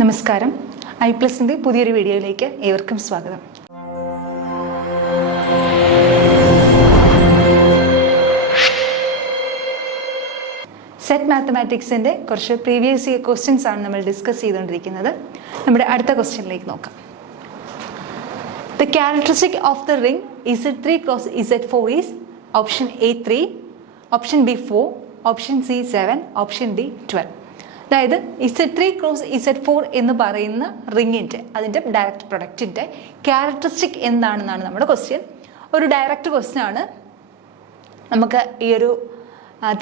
നമസ്കാരം. ഐപ്ലസിന്റെ പുതിയൊരു വീഡിയോയിലേക്ക് ഏവർക്കും സ്വാഗതം. സെറ്റ് മാത്തമാറ്റിക്സിന്റെ കുറച്ച് പ്രീവിയസ് ഇയർ ക്വസ്റ്റ്യൻസ് ആണ് നമ്മൾ ഡിസ്കസ് ചെയ്തുകൊണ്ടിരിക്കുന്നത്. നമ്മുടെ അടുത്ത ക്വസ്റ്റ്യനിലേക്ക് നോക്കാം. The characteristic of the ring Z3 cross Z4 is option A 3, option B 4, option C 7, option D 12. അതായത് Z3 ക്രോസ് Z4 എന്ന് പറയുന്ന റിങ്ങിൻ്റെ അതിൻ്റെ ഡയറക്റ്റ് പ്രൊഡക്റ്റിൻ്റെ ക്യാരക്ടറിസ്റ്റിക് എന്താണെന്നാണ് നമ്മുടെ ക്വസ്റ്റ്യൻ. ഒരു ഡയറക്റ്റ് ക്വസ്റ്റ്യൻ ആണ്. നമുക്ക് ഈ ഒരു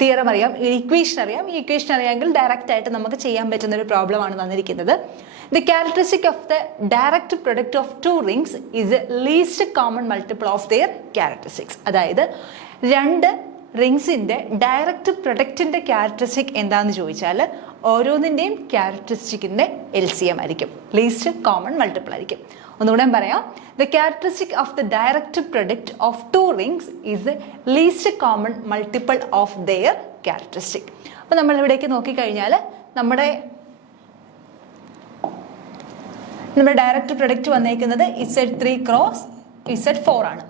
തിയറം അറിയാം, ഈ ഇക്വേഷൻ അറിയാം. ഈ ഇക്വേഷൻ അറിയാമെങ്കിൽ ഡയറക്റ്റ് ആയിട്ട് നമുക്ക് ചെയ്യാൻ പറ്റുന്ന ഒരു പ്രോബ്ലമാണ് തന്നിരിക്കുന്നത്. The characteristic of the direct product of two rings is the least common multiple of their characteristics. അതായത് രണ്ട് റിങ്സിൻ്റെ ഡയറക്റ്റ് പ്രൊഡക്റ്റിൻ്റെ ക്യാരക്ടറിസ്റ്റിക് എന്താണെന്ന് ചോദിച്ചാൽ ഓരോന്നിൻ്റെയും ക്യാരക്ടറിസ്റ്റിക്കിൻ്റെ LCM ആയിരിക്കും, ലീസ്റ്റ് കോമൺ മൾട്ടിപ്പിൾ ആയിരിക്കും. ഒന്നുകൂടെ പറയാം, the characteristic of the direct product of two rings is the least common multiple of their characteristic. അപ്പോൾ നമ്മൾ ഇവിടേക്ക് നോക്കിക്കഴിഞ്ഞാൽ നമ്മുടെ ഡയറക്റ്റ് പ്രൊഡക്റ്റ് വന്നേക്കുന്നത് Z3 ക്രോസ് Z4 ആണ്.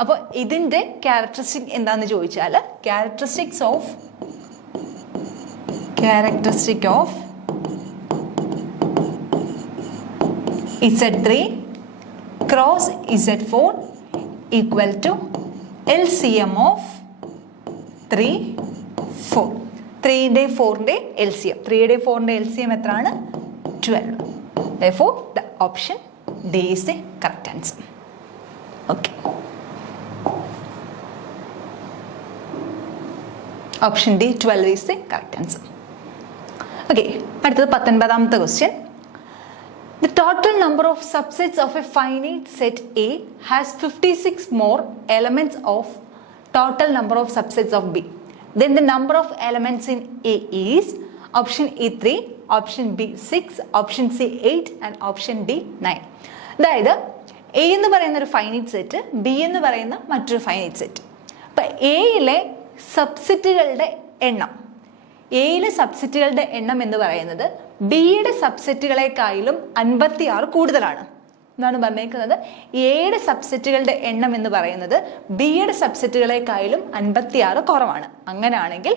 അപ്പോൾ ഇതിൻ്റെ ക്യാരക്ടറിസ്റ്റിക് എന്താണെന്ന് ചോദിച്ചാൽ characteristic of Z3 cross Z4 equal to LCM of 3, 4. 3ൻ്റെയും 4ൻ്റെയും LCM. 3യുടെയും 4ൻ്റെയും LCM എത്രയാണ്? 12. Therefore, the option D is the correct answer. Okay. Option D, 12 is the correct answer. Okay. അടുത്തത് 19ാമത്തെ question. The total number of subsets of a finite set A has 56 more elements of total number of subsets of B. Then the number of elements in A is option E 3, option B 6, option C 8 and option D 9. അതായത് A എന്ന് പറയുന്ന ഒരു finite set, B എന്ന് പറയുന്ന മറ്റൊരു finite set. അപ്പം എയിലെ സബ്സെറ്റുകളുടെ എണ്ണം എന്ന് പറയുന്നത് ബിയുടെ സബ്സെറ്റുകളെക്കാളും 56 കൂടുതലാണ് എന്നാണ് പറഞ്ഞേക്കുന്നത്. എയുടെ സബ്സെറ്റുകളുടെ എണ്ണം എന്ന് പറയുന്നത് ബിയുടെ സബ്സെറ്റുകളെക്കാളും 56 കുറവാണ്. അങ്ങനെയാണെങ്കിൽ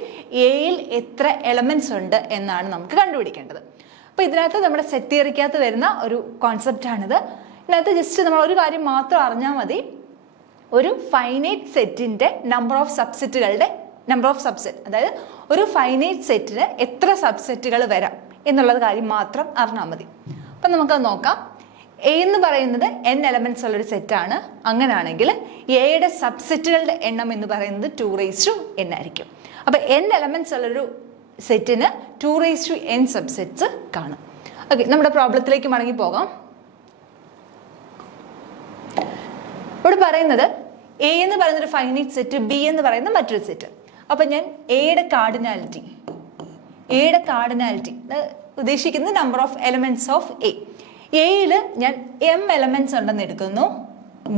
എയിൽ എത്ര എലമെന്റ്സ് ഉണ്ട് എന്നാണ് നമുക്ക് കണ്ടുപിടിക്കേണ്ടത്. അപ്പോൾ ഇതിനകത്ത് നമ്മുടെ സെറ്റ് തിയറിക്കകത്ത് വരുന്ന ഒരു കോൺസെപ്റ്റാണിത്. ഇതിനകത്ത് ജസ്റ്റ് നമ്മൾ ഒരു കാര്യം മാത്രം അറിഞ്ഞാൽ മതി. ഒരു ഫൈനൈറ്റ് സെറ്റിൻ്റെ നമ്പർ ഓഫ് സബ്സെറ്റ്, അതായത് ഒരു ഫൈനൈറ്റ് സെറ്റിന് എത്ര സബ്സെറ്റുകൾ വരാം എന്നുള്ളത് കാര്യം മാത്രം അറിഞ്ഞാൽ മതി. അപ്പം നമുക്കത് നോക്കാം. എ എന്ന് പറയുന്നത് n എലമെന്റ്സ് ഉള്ളൊരു സെറ്റാണ്. അങ്ങനെയാണെങ്കിൽ എയുടെ സബ്സെറ്റുകളുടെ എണ്ണം എന്ന് പറയുന്നത് 2n ആയിരിക്കും. അപ്പം n എലമെന്റ്സ് ഉള്ളൊരു സെറ്റിന് 2n സബ്സെറ്റ്സ് കാണും. ഓക്കെ, നമ്മുടെ പ്രോബ്ലത്തിലേക്ക് മടങ്ങി പോകാം. ഇവിടെ പറയുന്നത് എ എന്ന് പറയുന്ന ഒരു ഫൈനൈറ്റ് സെറ്റ്, ബി എന്ന് പറയുന്ന മറ്റൊരു സെറ്റ്. അപ്പം ഞാൻ എയുടെ കാർഡിനാലിറ്റി ഉദ്ദേശിക്കുന്നത് number of elements of A. എയിൽ ഞാൻ m എലമെന്റ്സ് ഉണ്ടെന്ന് എടുക്കുന്നു,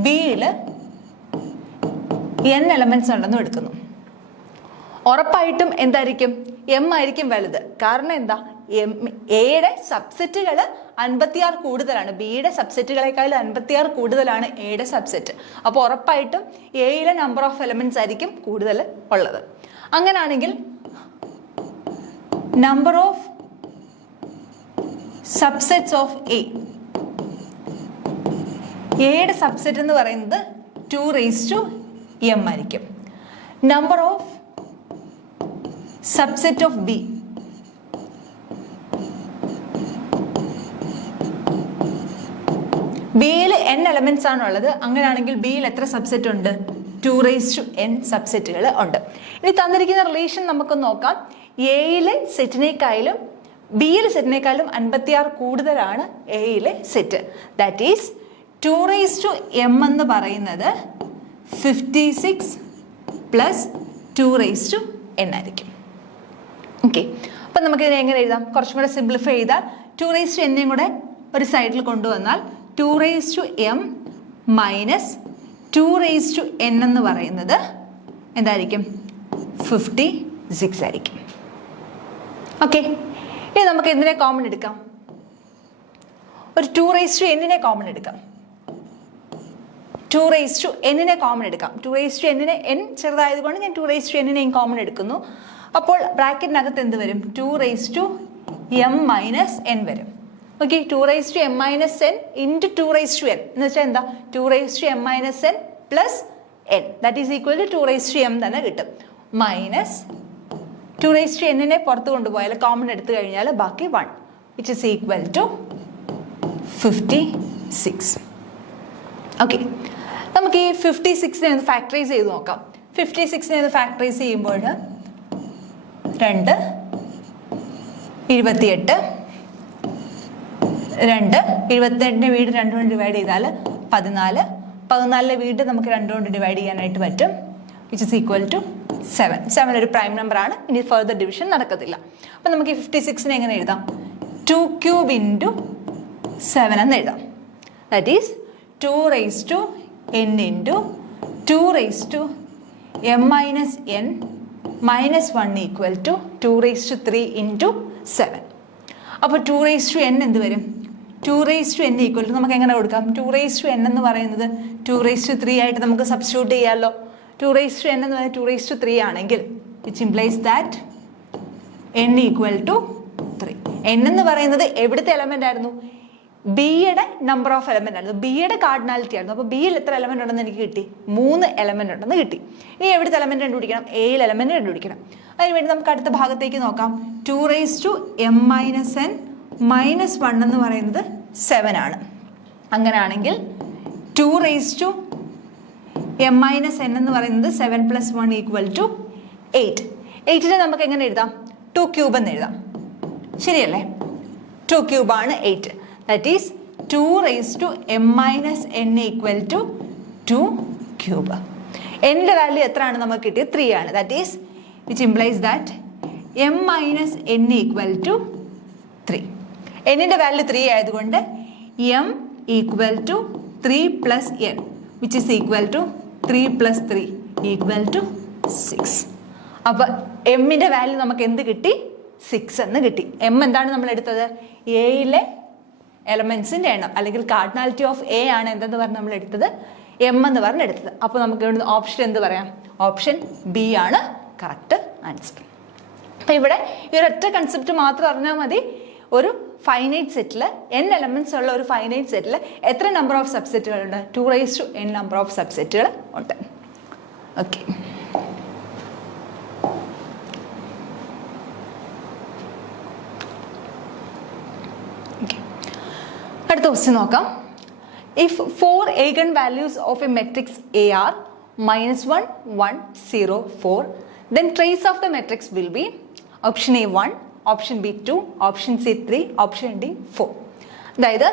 ബിയിൽ n എലമെന്റ്സ് ഉണ്ടെന്നും എടുക്കുന്നു. ഉറപ്പായിട്ടും എന്തായിരിക്കും? m ആയിരിക്കും വലുത്. കാരണം എന്താ? എയുടെ സബ്സെറ്റുകൾ 56 കൂടുതലാണ്, ബിയുടെ സബ്സെറ്റുകളെക്കാളും 56 കൂടുതലാണ് എയുടെ സബ്സെറ്റ്. അപ്പോൾ ഉറപ്പായിട്ടും എയിലെ നമ്പർ ഓഫ് എലമെന്റ്സ് ആയിരിക്കും കൂടുതൽ ഉള്ളത്. അങ്ങനെയാണെങ്കിൽ നമ്പർ ഓഫ് സബ്സെറ്റ്സ് ഓഫ് എയുടെ സബ്സെറ്റ് എന്ന് പറയുന്നത് 2m ആയിരിക്കും. Number of subset of B ബിയിൽ n എലമെന്റ്സ് ആണ് ഉള്ളത്. അങ്ങനെയാണെങ്കിൽ ബിയിൽ എത്ര സബ്സെറ്റ് ഉണ്ട്? 2n സബ്സെറ്റുകൾ ഉണ്ട്. ഇനി തന്നിരിക്കുന്ന റിലേഷൻ നമുക്ക് നോക്കാം. എയിലെ സെറ്റിനേക്കാളും ബിയിലെ സെറ്റിനേക്കാളും 56 കൂടുതലാണ് എയിലെ സെറ്റ്. ദാറ്റ് ഈസ് 2m എന്ന് പറയുന്നത് 56 പ്ലസ് 2n ആയിരിക്കും. ഓക്കെ, അപ്പം നമുക്കിതിനെ എങ്ങനെ എഴുതാം? കുറച്ചും കൂടെ സിംപ്ലിഫൈ ചെയ്താൽ 2n കൂടെ ഒരു സൈഡിൽ കൊണ്ടുവന്നാൽ 2m മൈനസ് 2n എന്ന് പറയുന്നത് എന്തായിരിക്കും? 56 ആയിരിക്കും. ഓക്കെ, ഇനി നമുക്ക് എന്തിനെ കോമൺ എടുക്കാം? ഒരു 2n കോമൺ എടുക്കാം. 2n കോമൺ എടുക്കാം. 2n n ചെറുതായതുകൊണ്ട് ഞാൻ 2n കോമൺ എടുക്കുന്നു. അപ്പോൾ ബ്രാക്കറ്റിനകത്ത് എന്ത് വരും? 2m - n വരും. Okay, 2m - n into 2n എന്ന് വെച്ചാൽ എന്താ? 2m - n plus n that is equal to 2m തന്നെ കിട്ടും. മൈനസ് 2n പുറത്ത് കൊണ്ടുപോയാൽ കോമൺ എടുത്തു കഴിഞ്ഞാൽ ബാക്കി 1 which is equal to 56. Okay, നമുക്ക് ഈ 56 ഒന്ന് ഫാക്ടറൈസ് ചെയ്ത് നോക്കാം. 56 ഒന്ന് ഫാക്ടറൈസ് ചെയ്യുമ്പോൾ 2 28 2 വീട് 2 കൊണ്ട് ഡിവൈഡ് ചെയ്താൽ 14. 14 വീട് നമുക്ക് 2 കൊണ്ട് ഡിവൈഡ് ചെയ്യാനായിട്ട് പറ്റും വിച്ച് ഇസ് ഈക്വൽ ടു 7. 7 ഒരു പ്രൈം നമ്പർ ആണ്. ഇനി ഫർദർ ഡിവിഷൻ നടക്കത്തില്ല. അപ്പം നമുക്ക് ഈ 56 എങ്ങനെ എഴുതാം? 2³ ഇൻറ്റു 7 എന്ന് എഴുതാം. That is 2n into 2m - n - 1 equal to 2³ into 7. അപ്പോൾ 2n എന്ത് വരും? 2n ഈക്വൽ ടു നമുക്ക് എങ്ങനെ കൊടുക്കാം? 2n എന്ന് പറയുന്നത് 2³ ആയിട്ട് നമുക്ക് സബ്സ്റ്റിറ്റ്യൂട്ട് ചെയ്യാമല്ലോ. 2n എന്ന് പറയുന്നത് 2³ ആണെങ്കിൽ which implies that n equal to 3. n എന്ന് പറയുന്നത് എവിടുത്തെ എലമെന്റ് ആയിരുന്നു? ബിയുടെ നമ്പർ ഓഫ് എലമെന്റ് ആയിരുന്നു. ബിയുടെ കാർഡിനാലിറ്റി ആയിരുന്നു. അപ്പോൾ ബിയിൽ എത്ര എലമെന്റ് ഉണ്ടെന്ന് എനിക്ക് കിട്ടി? 3 എലമെന്റ് ഉണ്ടെന്ന് കിട്ടി. ഇനി എവിടുത്തെ എലമെന്റ് കണ്ടുപിടിക്കണം? എയിൽ എലമെന്റ് കണ്ടുപിടിക്കണം. അതിനുവേണ്ടി നമുക്ക് അടുത്ത ഭാഗത്തേക്ക് നോക്കാം. 2m - n - 1 എന്ന് പറയുന്നത് 7 ആണ്. അങ്ങനെയാണെങ്കിൽ 2m - n എന്ന് പറയുന്നത് 7 + 1 ഈക്വൽ ടു 8. 8നെ നമുക്ക് എങ്ങനെ എഴുതാം? 2³ എന്ന് എഴുതാം. ശരിയല്ലേ? 2³ ആണ് 8. That is 2m - n equal to 2³ എൻ്റെ വാല്യൂ എത്രയാണ് നമുക്ക് കിട്ടിയത്? 3 ആണ്. That is which implies that m - n equal to 3. എന്നിൻ്റെ വാല്യൂ 3 ആയതുകൊണ്ട് m equal to 3 + n which is equal to 3 + 3 equal to 6. അപ്പോൾ എമ്മിൻ്റെ വാല്യൂ നമുക്ക് എന്ത് കിട്ടി? 6 എന്ന് കിട്ടി. m എന്താണ് നമ്മൾ എടുത്തത്? എയിലെ എലമെൻസിൻ്റെ എണ്ണം അല്ലെങ്കിൽ കാർഡിനാലിറ്റി ഓഫ് എ ആണ് എന്തെന്ന് പറഞ്ഞ് നമ്മൾ എടുത്തത് m എന്ന് പറഞ്ഞ് എടുത്തത്. അപ്പോൾ നമുക്ക് ഇവിടുന്ന് ഓപ്ഷൻ എന്ത് പറയാം? ഓപ്ഷൻ ബി ആണ് കറക്റ്റ് ആൻസർ. അപ്പം ഇവിടെ ഈ ഒരൊറ്റ കൺസെപ്റ്റ് മാത്രം അറിഞ്ഞാൽ മതി. ഒരു ഫൈനൈറ്റ് സെറ്റിൽ n എലമെന്റ്സ് ഉള്ള ഒരു ഫൈനൈറ്റ് സെറ്റിൽ എത്ര നമ്പർ ഓഫ് സബ്സെറ്റുകളുണ്ട്? 2n നമ്പർ ഓഫ് സബ്സെറ്റുകൾ ഉണ്ട്. ഓക്കെ, അടുത്ത ക്വസ്റ്റ്യൻ നോക്കാം. If 4 eigen values of a matrix A are -1 1 0 4, then trace of the matrix will be option A 1, option B 2, option C 3, option D 4. അതായത്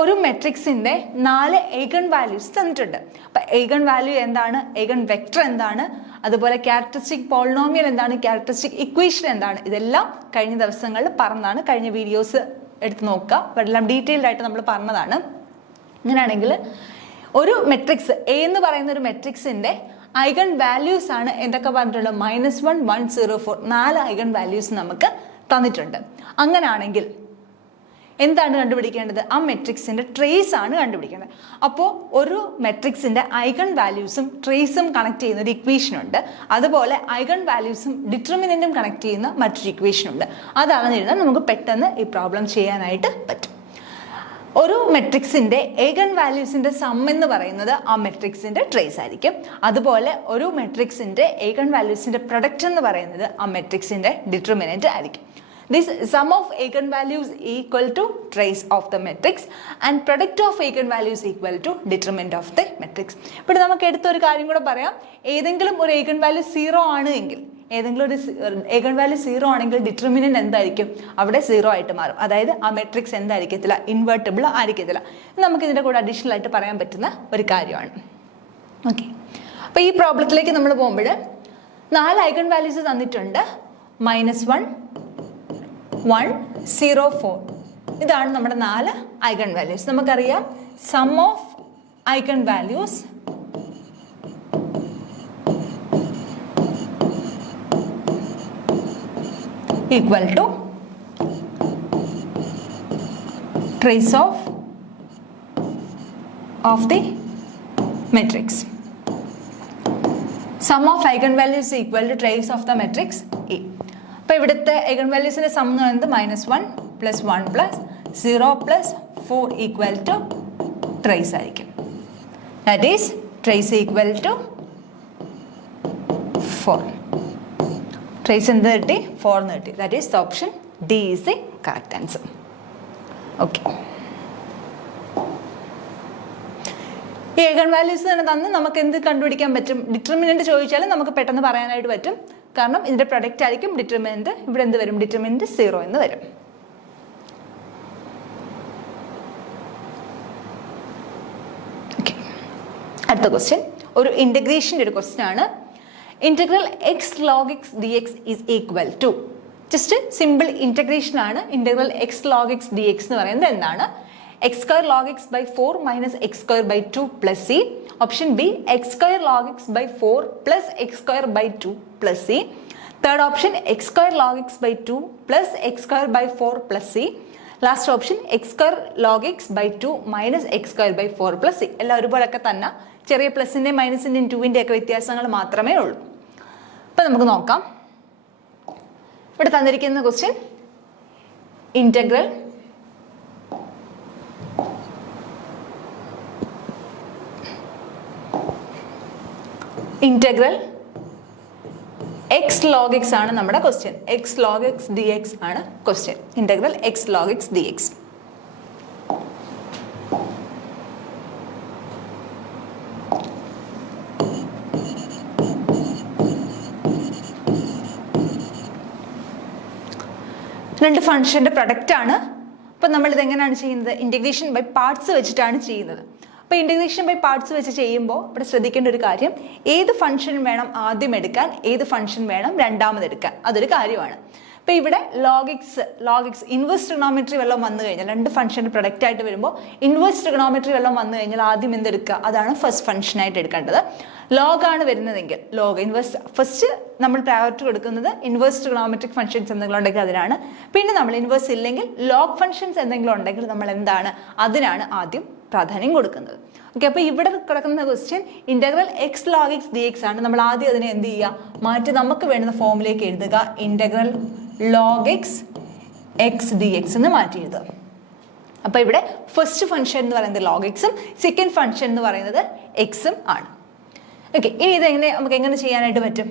ഒരു മെട്രിക്സിൻ്റെ 4 eigen values തന്നിട്ടുണ്ട്. അപ്പം eigen value എന്താണ്, eigen vector എന്താണ്, അതുപോലെ characteristic polynomial എന്താണ്, characteristic equation എന്താണ്, ഇതെല്ലാം കഴിഞ്ഞ ദിവസങ്ങളിൽ പറഞ്ഞതാണ്. കഴിഞ്ഞ വീഡിയോസ് എടുത്ത് നോക്കുക, എല്ലാം ഡീറ്റെയിൽഡ് ആയിട്ട് നമ്മൾ പറഞ്ഞതാണ്. അങ്ങനെയാണെങ്കിൽ ഒരു മെട്രിക്സ് എ എന്ന് പറയുന്ന ഒരു മെട്രിക്സിൻ്റെ ഐഗൺ വാല്യൂസ് ആണ് എന്തൊക്കെ പറഞ്ഞിട്ടുള്ളത്? -1 1 0 4 4 ഐഗൺ വാല്യൂസ് നമുക്ക് തന്നിട്ടുണ്ട്. അങ്ങനെയാണെങ്കിൽ എന്താണ് കണ്ടുപിടിക്കേണ്ടത്? ആ മെട്രിക്സിൻ്റെ ട്രേസ് ആണ് കണ്ടുപിടിക്കേണ്ടത്. അപ്പോൾ ഒരു മെട്രിക്സിൻ്റെ ഐഗൺ വാല്യൂസും ട്രേസും കണക്ട് ചെയ്യുന്ന ഒരു ഇക്വേഷൻ ഉണ്ട്. അതുപോലെ ഐഗൺ വാല്യൂസും ഡിറ്റർമിനൻറ്റും കണക്ട് ചെയ്യുന്ന മറ്റൊരു ഇക്വേഷൻ ഉണ്ട്. അതറിഞ്ഞിരുന്നാൽ നമുക്ക് പെട്ടെന്ന് ഈ പ്രോബ്ലം ചെയ്യാനായിട്ട് പറ്റും. ഒരു മെട്രിക്സിൻ്റെ eigen വാല്യൂസിൻ്റെ സം എന്ന് പറയുന്നത് ആ മെട്രിക്സിൻ്റെ ട്രേസ് ആയിരിക്കും. അതുപോലെ ഒരു മെട്രിക്സിൻ്റെ eigen വാല്യൂസിൻ്റെ പ്രൊഡക്റ്റ് എന്ന് പറയുന്നത് ആ മെട്രിക്സിൻ്റെ ഡിറ്റർമിനൻറ്റ് ആയിരിക്കും. This sum of eigenvalues equal to trace of the matrix and product of eigenvalues equal to determinant of the matrix. ഇവിടെ നമുക്ക് എടുത്തൊരു കാര്യം കൂടെ പറയാം. ഏതെങ്കിലും ഒരു eigenvalue 0 ആണ് എങ്കിൽ, ഏതെങ്കിലും ഒരു eigenvalue 0 ആണെങ്കിൽ ഡിറ്റർമിനന്റ് എന്തായിരിക്കും? അവിടെ 0 ആയിട്ട് മാറും. അതായത് ആ മെട്രിക്സ് എന്തായിരിക്കത്തില്ല? ഇൻവേർട്ടിബിൾ ആയിരിക്കത്തില്ല. നമുക്ക് ഇതിൻ്റെ കൂടെ അഡീഷണൽ ആയിട്ട് പറയാൻ പറ്റുന്ന ഒരു കാര്യമാണ്. ഓക്കെ, അപ്പോൾ ഈ പ്രോബ്ലത്തിലേക്ക് നമ്മൾ പോകുമ്പോൾ 4 ഐഗൺ വാല്യൂസ് തന്നിട്ടുണ്ട്. -1 1 0 4 ഇതാണ് നമ്മുടെ 4 ഐഗൺ വാല്യൂസ്. നമുക്കറിയാം sum of eigen values equal to trace of of the matrix. Sum of eigenvalues is equal to trace of the matrix A. അപ്പോൾ ഇവിടുത്തെ eigenvaluesന്റെ സം എന്ന് പറയുന്നത് -1 + 1 + 0 + 4 ഈക്വൽ ടു trace ആയിരിക്കും. That is trace equal to 4. Trace എന്ത് കിട്ടി? 4 എന്ന് കിട്ടി. That is the option D is the correct answer. Okay. ഈ ഏഗൺ വാല്യൂസ് തന്നെ തന്ന് നമുക്ക് എന്ത് കണ്ടുപിടിക്കാൻ പറ്റും? ഡിറ്റർമിനന്റ് ചോദിച്ചാലും നമുക്ക് പെട്ടെന്ന് പറയാനായിട്ട് പറ്റും. കാരണം ഇതിന്റെ പ്രൊഡക്റ്റ് ആയിരിക്കും ഡിറ്റർമിനന്റ്. ഇവിടെ എന്ത് വരും? ഡിറ്റർമിനന്റ് 0 എന്ന് വരും. അടുത്ത ക്വസ്റ്റ്യൻ ഒരു ഇന്റഗ്രേഷൻ്റെ ഒരു ക്വസ്റ്റ്യൻ ആണ്. Integral x log x dx is equal to, just simple integration ആണ്. Integral x log x dx എന്ന് പറയുന്നത് എന്താണ്? x square log x by 4 minus x square by 2 plus c. Option B, x square log x by 4 plus x square by 2 plus c. Third option, x square log x by 2 plus x square by 4 plus c. Last option, x square log x by 2 minus x square by 4 plus c. എല്ലാം ഒരുപോലൊക്കെ തന്നെ, ചെറിയ പ്ലസിൻ്റെയും മൈനസിൻ്റെയും 2-ൻ്റെ ഒക്കെ വ്യത്യാസങ്ങൾ മാത്രമേ ഉള്ളൂ. അപ്പം നമുക്ക് നോക്കാം. ഇവിടെ തന്നിരിക്കുന്ന question integral x log x ആണ് നമ്മുടെ question. x log x dx ആണ് question. Integral x log x dx. രണ്ട് ഫംഗ്ഷന്റെ പ്രൊഡക്റ്റ് ആണ്. അപ്പം നമ്മൾ ഇതെങ്ങനെയാണ് ചെയ്യുന്നത്? ഇന്റഗ്രേഷൻ ബൈ പാർട്സ് വെച്ചിട്ടാണ് ചെയ്യുന്നത്. അപ്പോൾ ഇന്റഗ്രേഷൻ ബൈ പാർട്സ് വെച്ച് ചെയ്യുമ്പോൾ ഇവിടെ ശ്രദ്ധിക്കേണ്ട ഒരു കാര്യം, ഏത് ഫംഗ്ഷൻ വേണം ആദ്യം എടുക്കാൻ, ഏത് ഫംഗ്ഷൻ വേണം രണ്ടാമത് എടുക്കാൻ, അതൊരു കാര്യമാണ്. അപ്പോൾ ഇവിടെ log x ഇൻവേഴ്സ് ട്രിഗണോമെട്രി വല്ലതും വന്നു കഴിഞ്ഞാൽ, രണ്ട് ഫംഗ്ഷൻ്റെ പ്രൊഡക്റ്റ് ആയിട്ട് വരുമ്പോൾ ഇൻവേഴ്സ് ട്രിഗണോമെട്രി വല്ലതും വന്നു കഴിഞ്ഞാൽ ആദ്യം എന്തെടുക്കുക? അതാണ് ഫസ്റ്റ് ഫംഗ്ഷനായിട്ട് എടുക്കേണ്ടത്. ലോഗ് ആണ് വരുന്നതെങ്കിൽ ലോഗ് ഇൻവേഴ്സ് ഫസ്റ്റ് നമ്മൾ പ്രയോറിറ്റി കൊടുക്കുന്നത് ഇൻവേഴ്സ് ട്രിഗണോമെട്രിക് ഫംഗ്ഷൻസ് എന്തെങ്കിലും ഉണ്ടെങ്കിൽ അതിനാണ്. പിന്നെ നമ്മൾ ഇൻവേഴ്സ് ഇല്ലെങ്കിൽ ലോഗ് ഫംഗ്ഷൻസ് എന്തെങ്കിലും ഉണ്ടെങ്കിൽ നമ്മൾ എന്താണ്? അതിനാണ് ആദ്യം പ്രാധാന്യം കൊടുക്കുന്നത്. ഓക്കെ, അപ്പോൾ ഇവിടെ കിടക്കുന്ന question integral x log x dx ആണ്. നമ്മൾ ആദ്യം അതിനെ എന്ത് ചെയ്യുക? മാറ്റി നമുക്ക് വേണ്ടുന്ന ഫോമിലേക്ക് എഴുതുക. Integral log x x dx എന്ന് മാറ്റി എഴുതുക. അപ്പോൾ ഇവിടെ ഫസ്റ്റ് ഫംഗ്ഷൻ എന്ന് പറയുന്നത് log x ഉം സെക്കൻഡ് ഫംഗ്ഷൻ എന്ന് പറയുന്നത് x ഉം ആണ്. ഓക്കെ, ഇനി ഇതെങ്ങനെ നമുക്ക് എങ്ങനെ ചെയ്യാനായിട്ട് പറ്റും?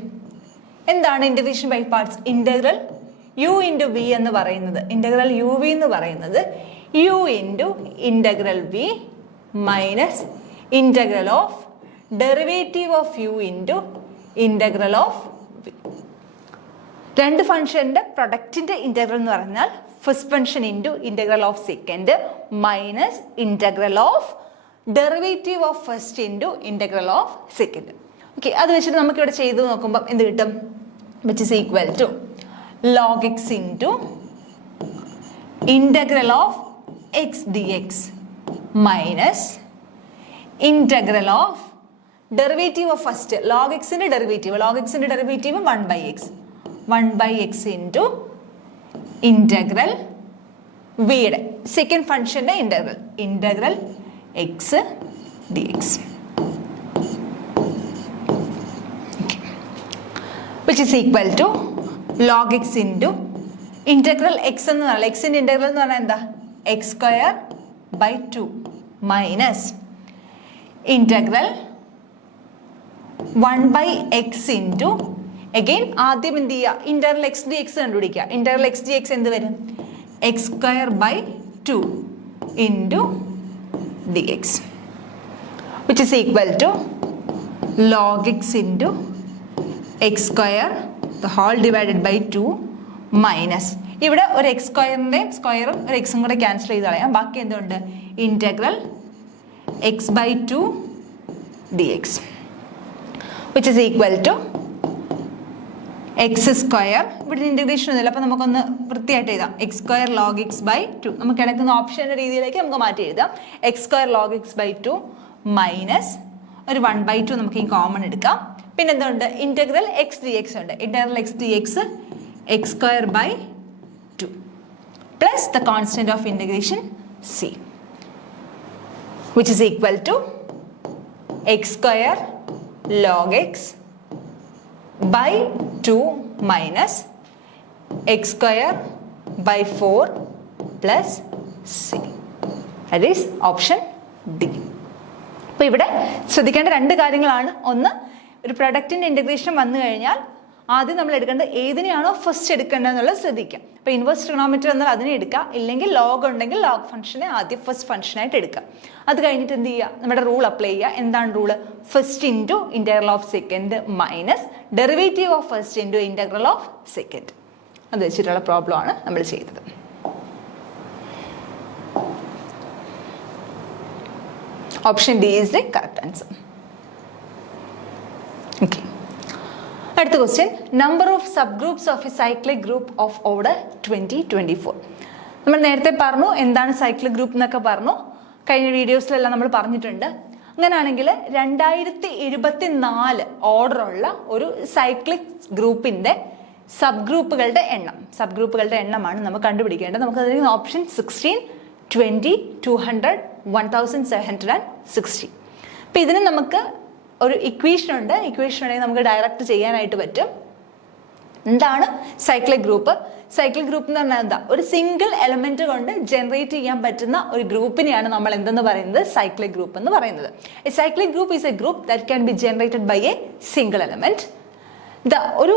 എന്താണ് integration by parts? Integral u into v എന്ന് പറയുന്നത്, ഇന്റഗ്രൽ യു വി എന്ന് പറയുന്നത് u into integral v minus integral of derivative of u into integral of v. രണ്ട് ഫംഗ്ഷന്റെ പ്രൊഡക്റ്റിന്റെ ഇന്റഗ്രൽ എന്ന് പറഞ്ഞാൽ first function into integral of second minus integral of derivative of first into integral of second. Okay, അത് വെച്ചിട്ട് നമുക്ക് ഇവിടെ ചെയ്ത് നോക്കുമ്പോൾ എന്ത് കിട്ടും? Which is equal to log x into integral of x dx minus integral of derivative of first log xന്റെ derivative 1/x into integral വിയുടെ സെക്കൻഡ് ഫംഗ്ഷന്റെ integral x dx, which is equal to log x into integral x എന്ന് പറഞ്ഞാൽ എക്സിന്റെ ഇന്റഗ്രൽ എന്ന് പറഞ്ഞാൽ എന്താ? x square by 2 minus integral 1/x into again ആദ്യം എന്ത് ചെയ്യുക? ഇന്റഗ്രൽ x dx കണ്ടുപിടിക്കുക. ഇന്റഗ്രൽ x dx എന്ത് വരും? x square by 2 into dx, which is equal to log x into x square the whole divided by 2 minus ഇവിടെ ഒരു X സ്ക്വയറിൻ്റെ സ്ക്വയറും ഒരു എക്സും കൂടെ ക്യാൻസൽ ചെയ്ത് കളയാം. ബാക്കി എന്തുണ്ട്? ഇന്റഗ്രൽ x/2 dx, which is equal to x square. ഇവിടെ ഇൻറ്റഗ്രേഷൻ ഒന്നുമില്ല, അപ്പോൾ നമുക്കൊന്ന് വൃത്തിയായിട്ട് എഴുതാം. X square log x by 2 നമുക്ക് കിടക്കുന്ന ഓപ്ഷൻ്റെ രീതിയിലേക്ക് നമുക്ക് മാറ്റി എഴുതാം. X square log x by 2 minus ഒരു 1/2 നമുക്ക് ഈ കോമൺ എടുക്കാം. പിന്നെ എന്തുണ്ട്? ഇന്റഗ്രൽ എക്സ് ഡി എക്സ് ഉണ്ട്. Integral x d x x square by 2 plus the constant of integration c. which is equal to x square log x by 2 minus x square by 4 plus c. That is option D. അപ്പോൾ ഇവിടെ ശ്രദ്ധിക്കേണ്ട രണ്ട് കാര്യങ്ങളാണ്. ഒന്ന്, ഒരു പ്രൊഡക്റ്റിൻ്റെ integration വന്നു കഴിഞ്ഞാൽ ആദ്യം നമ്മൾ എടുക്കേണ്ടത് ഏതിനെയാണോ ഫസ്റ്റ് എടുക്കേണ്ടത് എന്നുള്ളത് ശ്രദ്ധിക്കാം. അപ്പോൾ ഇൻവേഴ്സ് ട്രിഗണോമെട്രി എന്നാൽ അതിനെ എടുക്കുക, ഇല്ലെങ്കിൽ ലോഗ് ഉണ്ടെങ്കിൽ ലോഗ് ഫംഗ്ഷനെ ആദ്യം ഫസ്റ്റ് ഫംഗ്ഷനായിട്ട് എടുക്കുക. അത് കഴിഞ്ഞിട്ട് എന്ത് ചെയ്യുക, നമ്മുടെ റൂൾ അപ്ലൈ ചെയ്യുക. എന്താണ് rule? First into integral of second minus derivative of first into integral of second. അത് വെച്ചിട്ടുള്ള പ്രോബ്ലം ആണ് നമ്മൾ ചെയ്തത്. Option D is the correct answer. Okay, അടുത്ത question, number of sub groups of a cyclic group of order 2024. നമ്മൾ നേരത്തെ പറഞ്ഞു എന്താണ് സൈക്ലിക് ഗ്രൂപ്പ് എന്നൊക്കെ പറഞ്ഞു, കഴിഞ്ഞ വീഡിയോസിലെല്ലാം നമ്മൾ പറഞ്ഞിട്ടുണ്ട്. അങ്ങനെയാണെങ്കിൽ 2024 ഓർഡറുള്ള ഒരു സൈക്ലിക് ഗ്രൂപ്പിൻ്റെ സബ് ഗ്രൂപ്പുകളുടെ എണ്ണമാണ് നമ്മൾ കണ്ടുപിടിക്കേണ്ടത്. നമുക്ക് അതിന് ഓപ്ഷൻ 16, 20, 200, 1760. അപ്പം ഇതിന് നമുക്ക് ഒരു ഇക്വേഷൻ ഉണ്ട്. ഇക്വേഷൻ ഉണ്ടെങ്കിൽ നമുക്ക് ഡയറക്റ്റ് ചെയ്യാനായിട്ട് പറ്റും. എന്താണ് സൈക്ലിക് ഗ്രൂപ്പ്? സൈക്ലിക് ഗ്രൂപ്പ് എന്ന് പറഞ്ഞാൽ എന്താ? ഒരു സിംഗിൾ എലമെന്റ് കൊണ്ട് ജനറേറ്റ് ചെയ്യാൻ പറ്റുന്ന ഒരു ഗ്രൂപ്പിനെയാണ് നമ്മൾ എന്തെന്ന് പറയുന്നത്? സൈക്ലിക് ഗ്രൂപ്പ് എന്ന് പറയുന്നത്. A cyclic group is a group that can be generated by a single element. ഒരു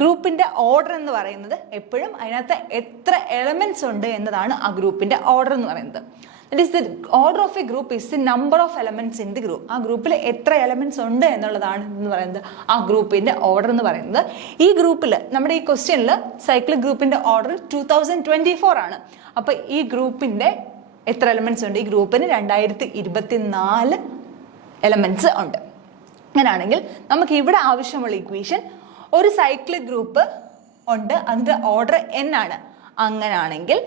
ഗ്രൂപ്പിന്റെ ഓർഡർ എന്ന് പറയുന്നത് എപ്പോഴും അതിനകത്ത് എത്ര എലമെന്റ്സ് ഉണ്ട് എന്നതാണ് ആ ഗ്രൂപ്പിന്റെ ഓർഡർ എന്ന് പറയുന്നത്. That is the order of A group is the number of elements in the group. ആ ഗ്രൂപ്പിൽ എത്ര എലമെന്റ്സ് ഉണ്ട് എന്നുള്ളതാണ് എന്ന് പറയുന്നത് ആ ഗ്രൂപ്പിന്റെ ഓർഡർ എന്ന് പറയുന്നത്. ഈ ഗ്രൂപ്പിൽ നമ്മുടെ ഈ ക്വസ്റ്റ്യനിൽ സൈക്ലിക് ഗ്രൂപ്പിന്റെ ഓർഡർ 2024 ആണ്. അപ്പൊ ഈ ഗ്രൂപ്പിന്റെ എത്ര എലമെന്റ്സ് ഉണ്ട്? ഈ ഗ്രൂപ്പിന് 2024 എലമെന്റ്സ് ഉണ്ട്. അങ്ങനെയാണെങ്കിൽ നമുക്ക് ഇവിടെ ആവശ്യമുള്ള ഇക്വേഷൻ, ഒരു സൈക്ലിക് ഗ്രൂപ്പ് ഉണ്ട്, അതിന്റെ ഓർഡർ n ആണ്. അങ്ങനെയാണെങ്കിൽ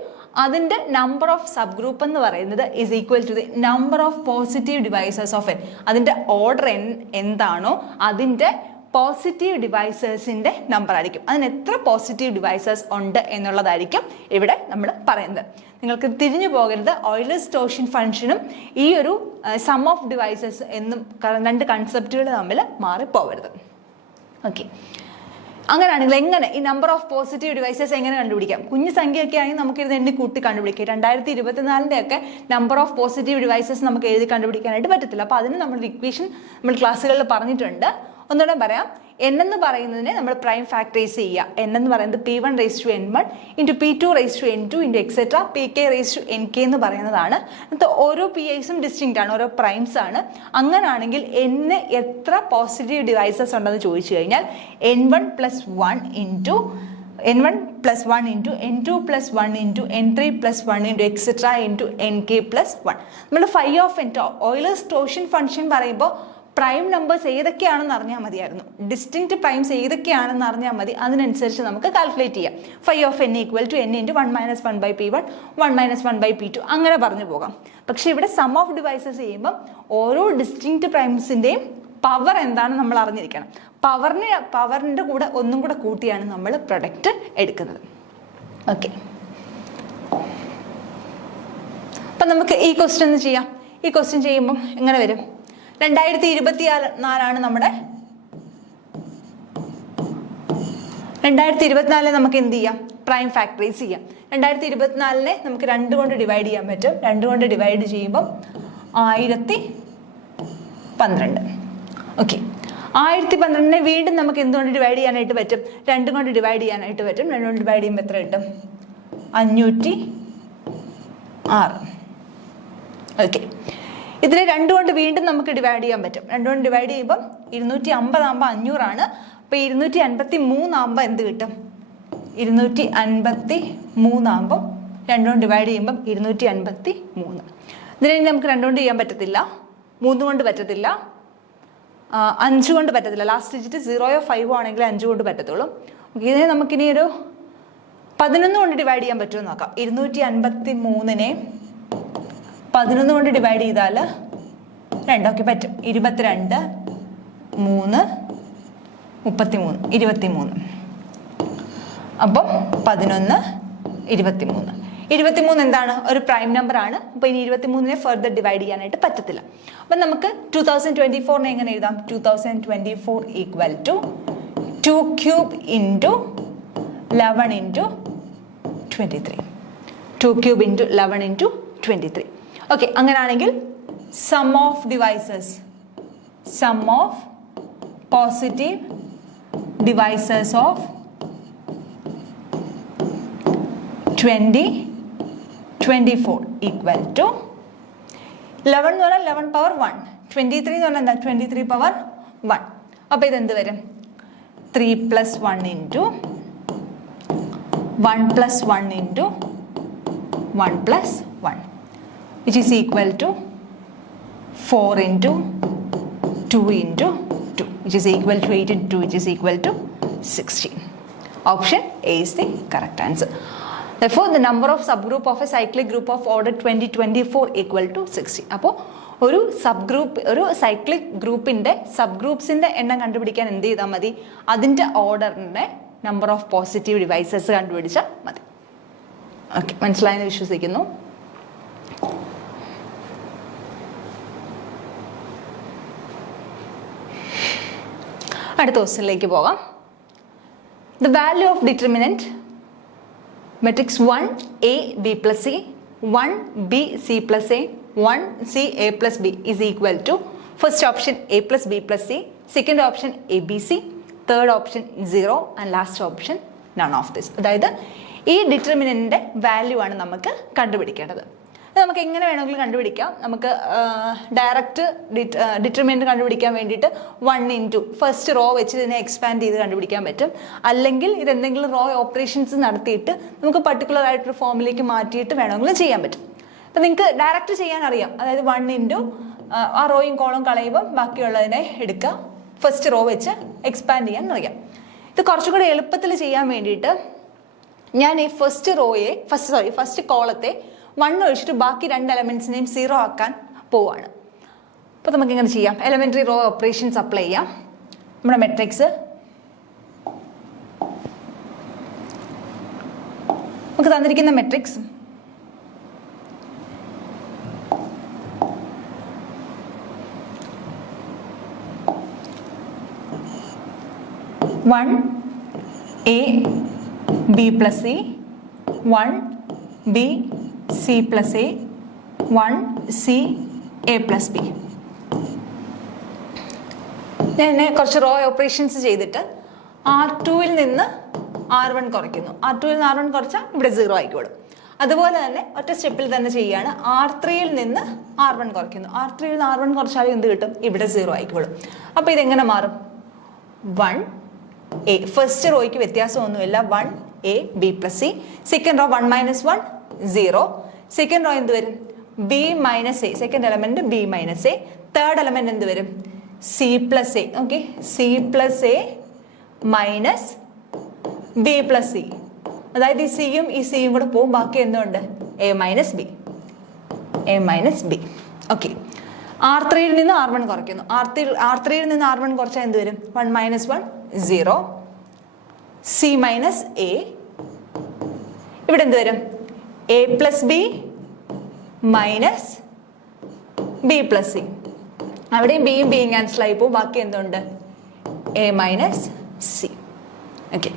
അതിന്റെ നമ്പർ ഓഫ് സബ് ഗ്രൂപ്പ് എന്ന് പറയുന്നത് is equal to the number of positive divisors of n. അതിന്റെ ഓർഡർ എന്താണോ അതിന്റെ പോസിറ്റീവ് ഡിവൈസേഴ്സിന്റെ നമ്പർ ആയിരിക്കും. അതിന് എത്ര പോസിറ്റീവ് ഡിവൈസേഴ്സ് ഉണ്ട് എന്നുള്ളതായിരിക്കും ഇവിടെ നമ്മൾ പറയുന്നത്. നിങ്ങൾക്ക് തിരിഞ്ഞു പോകരുത്, ഓയിലേഴ്സ്-ടോർഷൻ ഫംഗ്ഷനും ഈ ഒരു സം ഓഫ് ഡിവൈസസ് എന്നും രണ്ട് കൺസെപ്റ്റുകൾ തമ്മിൽ മാറിപ്പോകരുത്. ഓക്കെ, അങ്ങനെയാണെങ്കിൽ എങ്ങനെ ഈ നമ്പർ ഓഫ് പോസിറ്റീവ് ഡിവൈസസ് എങ്ങനെ കണ്ടുപിടിക്കാം? കുഞ്ഞു സംഖ്യയൊക്കെ ആണെങ്കിൽ നമുക്ക് ഇത് എണ്ണി കൂട്ടി കണ്ടുപിടിക്കാം. 2024 ഒക്കെ നമ്പർ ഓഫ് പോസിറ്റീവ് ഡിവൈസസ് നമുക്ക് എഴുതി കണ്ടുപിടിക്കാനായിട്ട് പറ്റത്തില്ല. അപ്പോൾ അതിന് നമ്മൾ ഇക്വേഷൻ നമ്മൾ ക്ലാസ്സുകളിൽ പറഞ്ഞിട്ടുണ്ട്. ഒന്നുകൂടെ പറയാം. n എന്ന് പറയുന്നതിനെ നമ്മൾ പ്രൈം ഫാക്ടറൈസ് ചെയ്യുക. n എന്ന് പറയുന്നത് p1 raise to n1 into p2 raise to n2 into etcetera pk raise to nk എന്ന് പറയുന്നതാണ്. എന്നിട്ട് ഓരോ pi's ഡിസ്റ്റിങ്ക്റ്റ് ആണ്, ഓരോ പ്രൈംസ് ആണ്. അങ്ങനെയാണെങ്കിൽ n എത്ര പോസിറ്റീവ് ഡിവൈസസ് ഉണ്ടെന്ന് ചോദിച്ചു കഴിഞ്ഞാൽ n1 + 1 into n1 + 1 into n2 + 1 into n3 + 1 into etcetera into nk + 1. നമ്മൾ phi of n Euler's-torsion function പറയുമ്പോൾ പ്രൈം നമ്പേഴ്സ് ഏതൊക്കെയാണെന്ന് അറിഞ്ഞാൽ മതിയായിരുന്നു. ഡിസ്റ്റിങ്ക്റ്റ് പ്രൈംസ് ഏതൊക്കെയാണെന്ന് അറിഞ്ഞാൽ മതി. അതിനനുസരിച്ച് നമുക്ക് കാൽക്കുലേറ്റ് ചെയ്യാം. Phi of n equal to n into 1 - 1/p1 1 - 1/p2 അങ്ങനെ പറഞ്ഞു പോകാം. പക്ഷേ ഇവിടെ സം ഓഫ് ഡിവൈസസ് ചെയ്യുമ്പോൾ ഓരോ ഡിസ്റ്റിങ്ക്റ്റ് പ്രൈംസിൻ്റെയും പവർ എന്താണെന്ന് നമ്മൾ അറിഞ്ഞിരിക്കണം. പവറിൻ്റെ കൂടെ ഒന്നും കൂടെ കൂട്ടിയാണ് നമ്മൾ പ്രൊഡക്റ്റ് എടുക്കുന്നത്. ഓക്കെ, അപ്പം നമുക്ക് ഈ ക്വസ്റ്റ്യൻ ഒന്ന് ചെയ്യാം. ഈ ക്വസ്റ്റ്യൻ ചെയ്യുമ്പം എങ്ങനെ വരും? 2024 നമ്മുടെ 2024 നമുക്ക് എന്ത് ചെയ്യാം? പ്രൈം ഫാക്ടറൈസ് ചെയ്യാം. 2024 നമുക്ക് 2 കൊണ്ട് ഡിവൈഡ് ചെയ്യാൻ പറ്റും. 2 കൊണ്ട് ഡിവൈഡ് ചെയ്യുമ്പം 1012. ഓക്കെ, 1012 വീണ്ടും നമുക്ക് എന്തുകൊണ്ട് ഡിവൈഡ് ചെയ്യാനായിട്ട് പറ്റും? 2 കൊണ്ട് ഡിവൈഡ് ചെയ്യാനായിട്ട് പറ്റും. 2 കൊണ്ട് ഡിവൈഡ് ചെയ്യുമ്പോൾ എത്ര കിട്ടും? 506. ഓക്കെ, ഇതിനെ 2 കൊണ്ട് വീണ്ടും നമുക്ക് ഡിവൈഡ് ചെയ്യാൻ പറ്റും. 2 കൊണ്ട് ഡിവൈഡ് ചെയ്യുമ്പം 250 ആകുമ്പോൾ 500 ആണ്. അപ്പോൾ 253 ആകുമ്പോൾ എന്ത് കിട്ടും? 253 ആകുമ്പോൾ 2 കൊണ്ട് ഡിവൈഡ് ചെയ്യുമ്പം 253. ഇതിനെ നമുക്ക് 2 കൊണ്ട് ചെയ്യാൻ പറ്റത്തില്ല, 3 കൊണ്ട് പറ്റത്തില്ല, 5 കൊണ്ട് പറ്റത്തില്ല. ലാസ്റ്റ് ഡിജിറ്റ് 0യോ 5ഓ ആണെങ്കിൽ 5 കൊണ്ട് പറ്റത്തുള്ളൂ. ഇതിനെ നമുക്കിനി ഒരു 11 കൊണ്ട് ഡിവൈഡ് ചെയ്യാൻ പറ്റുമെന്ന് നോക്കാം. 253നെ 11 കൊണ്ട് ഡിവൈഡ് ചെയ്താൽ 2 പറ്റും. 22 3 33 23. അപ്പം 11 23. 23 എന്താണ്? ഒരു പ്രൈം നമ്പർ ആണ്. അപ്പോൾ ഇനി 23നെ ഫർദർ ഡിവൈഡ് ചെയ്യാനായിട്ട് പറ്റത്തില്ല. അപ്പം നമുക്ക് 2024 എങ്ങനെ എഴുതാം? 2024 equal to 2 cube into 11 into 23. 2 cube into 11 into 23. Okay, അങ്ങനെയാണെങ്കിൽ sum of divisors, sum of positive divisors of 2024 equal to 11 എന്ന് പറഞ്ഞാൽ 11 പവർ 1, 23 എന്ന് പറഞ്ഞാൽ എന്താ? 23 പവർ 1. അപ്പോൾ ഇതെന്ത് വരും? 3 + 1 into 1 + 1 into 1 + 1 which is equal to 4 into 2 into 2 which is equal to 8 into 2 which is equal to 16. Option A is the correct answer. Therefore, the number of subgroup of a cyclic group of order 2024 equal to 16. അപ്പോൾ ഒരു cyclic ഗ്രൂപ്പിൻ്റെ sub ഗ്രൂപ്പ്സിൻ്റെ എണ്ണം കണ്ടുപിടിക്കാൻ എന്ത് ചെയ്താൽ മതി? അതിൻ്റെ ഓർഡറിൻ്റെ നമ്പർ ഓഫ് പോസിറ്റീവ് ഡിവൈസസ് കണ്ടുപിടിച്ചാൽ മതി. ഓക്കെ, മനസ്സിലായെന്ന് വിശ്വസിക്കുന്നു. അടുത്ത ക്വസ്റ്റ്യനിലേക്ക് പോകാം. The value of determinant matrix 1 A B plus C 1 B C plus A 1 C A plus B is equal to first option A plus B plus C, second option A B C, third option 0 and last option none of this. അതായത് ഈ ഡിറ്റർമിനന്റിന്റെ value ആണ് നമുക്ക് കണ്ടുപിടിക്കേണ്ടത്. നമുക്ക് എങ്ങനെ വേണമെങ്കിലും കണ്ടുപിടിക്കാം. നമുക്ക് ഡയറക്റ്റ് ഡിറ്റർമിനന്റ് കണ്ടുപിടിക്കാൻ വേണ്ടിയിട്ട് 1 ഇൻറ്റു ഫസ്റ്റ് റോ വെച്ച് ഇതിനെ എക്സ്പാൻഡ് ചെയ്ത് കണ്ടുപിടിക്കാൻ പറ്റും. അല്ലെങ്കിൽ ഇതെന്തെങ്കിലും റോ ഓപ്പറേഷൻസ് നടത്തിയിട്ട് നമുക്ക് പർട്ടിക്കുലർ ആയിട്ടൊരു ഫോമിലേക്ക് മാറ്റിയിട്ട് വേണമെങ്കിലും ചെയ്യാൻ പറ്റും. അപ്പം നിങ്ങൾക്ക് ഡയറക്റ്റ് ചെയ്യാൻ അറിയാം. അതായത് 1 ഇൻറ്റു ആ റോയും കോളം കളയുമ്പോൾ ബാക്കിയുള്ളതിനെ എടുക്കുക, ഫസ്റ്റ് റോ വെച്ച് എക്സ്പാൻഡ് ചെയ്യാൻ അറിയാം. ഇത് കുറച്ചും കൂടി എളുപ്പത്തിൽ ചെയ്യാൻ വേണ്ടിയിട്ട് ഞാൻ ഈ ഫസ്റ്റ് കോളത്തെ 1 ഒഴിച്ചിട്ട് ബാക്കി 2 എലമെന്റ്സിനെയും 0 ആക്കാൻ പോവാണ്. അപ്പോൾ നമുക്ക് എങ്ങനെ ചെയ്യാം? എലമെന്ററി റോ ഓപ്പറേഷൻസ് അപ്ലൈ ചെയ്യാം. നമ്മുടെ മെട്രിക്സ് നമുക്ക് തന്നിരിക്കുന്ന matrix (1 A B plus C 1 B C plus A 1 C A plus B. ഞാൻ കുറച്ച് റോ ഓപ്പറേഷൻസ് ചെയ്തിട്ട് R2ൽ നിന്ന് R1 കുറയ്ക്കുന്നു. R2ൽ നിന്ന് R1 കുറച്ചാൽ ഇവിടെ 0 ആയിക്കോളും. അതുപോലെ തന്നെ ഒറ്റ സ്റ്റെപ്പിൽ തന്നെ ചെയ്യുകയാണ്. R3ൽ നിന്ന് R1 കുറയ്ക്കുന്നു. R3ൽ നിന്ന് R1 കുറച്ചാലും എന്ത് കിട്ടും? ഇവിടെ 0 ആയിക്കോളും. അപ്പോൾ ഇതെങ്ങനെ മാറും? 1 A ഫസ്റ്റ് റോയ്ക്ക് വ്യത്യാസമൊന്നുമില്ല. 1 A B plus C. Second row 1 - 1 0. Second row എന്ത് വരും? B minus A. Second element B minus A. Third element എന്ത് വരും? C plus A. Okay, C plus A minus B plus C. അതായത് ഈ സിയും ഈ സിയും കൂടെ പോകും. ബാക്കി എന്തുണ്ട്? A minus B. A minus B. Okay, R3ൽ നിന്ന് R1 കുറയ്ക്കുന്നു. R3ൽ നിന്ന് R1 കുറച്ചാൽ എന്ത് വരും? 1 - 1 0. C minus A. ഇവിടെ എന്ത് വരും? A plus B minus B plus C. അവിടെയും ബിയും ബിയും ക്യാൻസൽ ആയി പോകും. ബാക്കി എന്തുണ്ട്? A minus C. ഓക്കെ,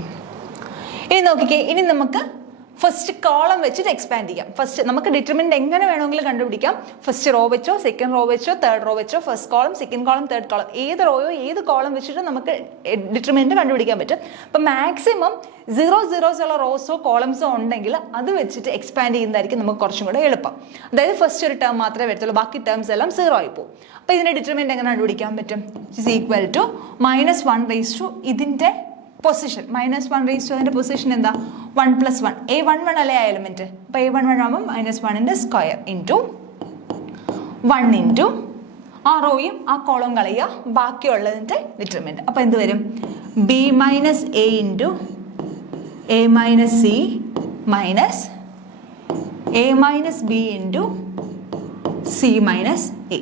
ഇനി നോക്കിക്കേ. ഇനി നമുക്ക് ഫസ്റ്റ് കോളം വെച്ചിട്ട് എക്സ്പാൻഡ് ചെയ്യാം. ഫസ്റ്റ് നമുക്ക് ഡിറ്റർമിനന്റ് എങ്ങനെ വേണമെങ്കിലും കണ്ടുപിടിക്കാം. ഫസ്റ്റ് റോ വെച്ചോ, സെക്കൻഡ് റോ വെച്ചോ, തേർഡ് റോ വെച്ചോ, first column, second column, third column, ഏത് റോയോ ഏത് കോളം വെച്ചിട്ട് നമുക്ക് ഡിറ്റർമിനന്റ് കണ്ടുപിടിക്കാൻ പറ്റും. അപ്പം മാക്സിമം 0 0s ഉള്ള റോസോ കോളംസോ ഉണ്ടെങ്കിൽ അത് വെച്ചിട്ട് എക്സ്പാൻഡ് ചെയ്യുന്നതായിരിക്കും നമുക്ക് കുറച്ചും കൂടെ എളുപ്പം. അതായത് ഫസ്റ്റ് ഒരു ടേം മാത്രമേ വരത്തുള്ളൂ, ബാക്കി ടേംസ് എല്ലാം 0 ആയി പോകും. അപ്പോൾ ഇതിന്റെ ഡിറ്റർമിനന്റ് എങ്ങനെ കണ്ടുപിടിക്കാൻ പറ്റും? Is equal to -1 raise to ഇതിന്റെ പൊസിഷൻ. -1 റേസ് ടു അതിന്റെ പൊസിഷൻ എന്താ? 1 + 1. A11 അല്ലേ ആ എലിമെന്റ്. അപ്പോൾ A11 ആകുമ്പോൾ -1ന്റെ സ്ക്വയർ ഇൻറ്റു 1 ഇൻറ്റു ആ റോയും ആ കോളം കളയുക, ബാക്കിയുള്ളതിന്റെ ഡിറ്റർമിനന്റ്. അപ്പോൾ എന്ത് വരും? B minus A into A minus C minus A minus B into C minus A.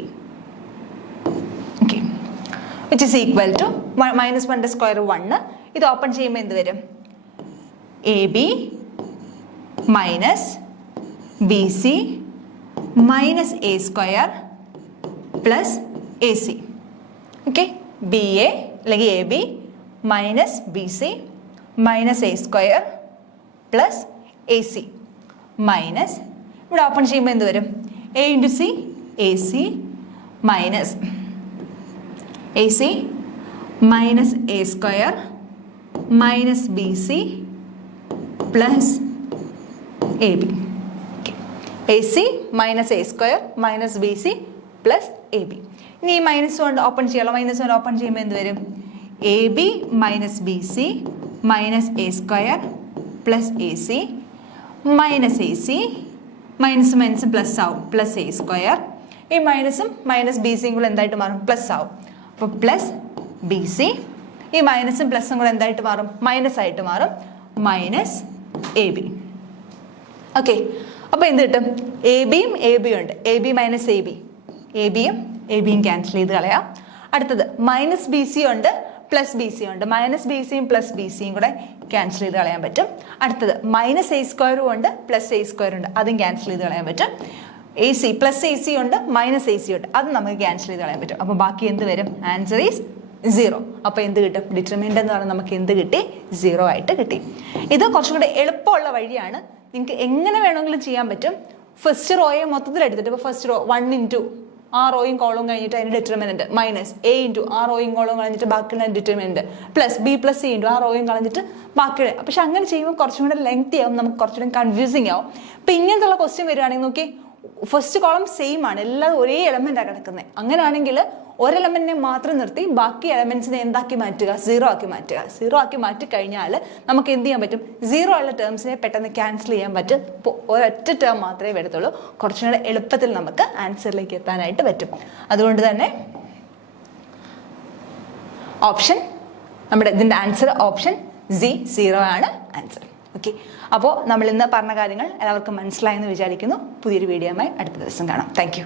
Okay, which is equal to -1ന്റെ സ്ക്വയർ 1. ഇത് ഓപ്പൺ ചെയ്യുമ്പോൾ എന്ത് വരും? AB minus B C minus A square plus A C. Okay, B A അല്ലെങ്കിൽ A B minus B C minus A square plus A C minus, ഇവിടെ open ചെയ്യുമ്പോൾ എന്ത് വരും? A into C A C minus A C minus A square minus B C plus A B. A C minus A square minus B C plus A B. ഇനി ഈ minus കൊണ്ട് open ചെയ്യാമല്ലോ. Minus കൊണ്ട് open ചെയ്യുമ്പോൾ എന്ത് വരും? A B minus B C minus A square plus A C minus A C, minus minus plus ആവും, plus A square. ഈ മൈനസും മൈനസ് ബി സിയും കൂടെ എന്തായിട്ട് മാറും? പ്ലസ് ആവും. അപ്പോൾ പ്ലസ് ബി സി, ഈ മൈനസും പ്ലസും കൂടെ എന്തായിട്ട് മാറും? മൈനസ് ആയിട്ട് മാറും, മൈനസ് എ ബി. ഓക്കെ, അപ്പോൾ എന്ത് കിട്ടും? എ ബിയും എ ബിയും ഉണ്ട്. A B minus A B, A ബിയും ക്യാൻസൽ ചെയ്ത് കളയാം. അടുത്തത് മൈനസ് ബി സി ഉണ്ട്, പ്ലസ് ബി സി ഉണ്ട്. മൈനസ് ബി സിയും പ്ലസ് ബി സിയും കൂടെ ക്യാൻസൽ ചെയ്ത് കളയാൻ പറ്റും. അടുത്തത് മൈനസ് എ സ്ക്വയറും ഉണ്ട്, പ്ലസ് എ സ്ക്വയറും ഉണ്ട്. അതും ക്യാൻസൽ ചെയ്ത് കളയാൻ പറ്റും. A C plus A C ഉണ്ട്, മൈനസ് എ സി ഉണ്ട്. അത് നമുക്ക് ക്യാൻസൽ ചെയ്ത് കളയാൻ പറ്റും. അപ്പോൾ ബാക്കി എന്ത് വരും? Answer is 0. അപ്പോൾ എന്ത് കിട്ടും? ഡിറ്റർമിനൻ്റ് എന്ന് പറഞ്ഞാൽ നമുക്ക് എന്ത് കിട്ടി? 0 ആയിട്ട് കിട്ടി. ഇത് കുറച്ചും കൂടെ എളുപ്പമുള്ള വഴിയാണ്. നിങ്ങൾക്ക് എങ്ങനെ വേണമെങ്കിലും ചെയ്യാൻ പറ്റും. ഫസ്റ്റ് റോയെ മൊത്തത്തിൽ എടുത്തിട്ട്, ഇപ്പോൾ ഫസ്റ്റ് റോ 1 ഇൻറ്റു ആ റോയും കോളവും കഴിഞ്ഞിട്ട് അതിൻ്റെ ഡിറ്റർമിനൻ്റ് മൈനസ് എ ഇൻറ്റു ആ റോയും കോളവും കളഞ്ഞിട്ട് ബാക്കിയുള്ള determinant plus B plus C into ആ റോയും കളഞ്ഞിട്ട് ബാക്കിയുള്ള. പക്ഷെ അങ്ങനെ ചെയ്യുമ്പോൾ കുറച്ചും കൂടെ ലെങ്തി ആവും, നമുക്ക് കുറച്ചുകൂടെ കൺഫ്യൂസിങ് ആവും. ഇപ്പം ഇങ്ങനത്തുള്ള ക്വസ്റ്റ്യൻ വരികയാണെങ്കിൽ നോക്കി, ഫസ്റ്റ് കോളം സെയിം ആണ്, എല്ലാം ഒരേ എലമെൻ്റാണ് കിടക്കുന്നത്. അങ്ങനെയാണെങ്കിൽ ഒരു എലമെന്റിനെ മാത്രം നിർത്തി ബാക്കി എലമെന്റ്സിനെ എന്താക്കി മാറ്റുക? 0 ആക്കി മാറ്റുക. 0 ആക്കി മാറ്റി കഴിഞ്ഞാൽ നമുക്ക് എന്ത് ചെയ്യാൻ പറ്റും? 0 ഉള്ള ടേംസിനെ പെട്ടെന്ന് ക്യാൻസൽ ചെയ്യാൻ പറ്റും. ഇപ്പോൾ ഒരൊറ്റ ടേം മാത്രമേ വരത്തുള്ളൂ. കുറച്ചും കൂടെ എളുപ്പത്തിൽ നമുക്ക് ആൻസറിലേക്ക് എത്താനായിട്ട് പറ്റും. അതുകൊണ്ട് തന്നെ ഓപ്ഷൻ, നമ്മുടെ ഇതിൻ്റെ ആൻസർ ഓപ്ഷൻ സി 0 ആണ് ആൻസർ. ഓക്കെ, അപ്പോൾ നമ്മൾ ഇന്ന് പറഞ്ഞ കാര്യങ്ങൾ എല്ലാവർക്കും മനസ്സിലായെന്ന് വിചാരിക്കുന്നു. പുതിയൊരു വീഡിയോയുമായി അടുത്ത ദിവസം കാണാം. താങ്ക്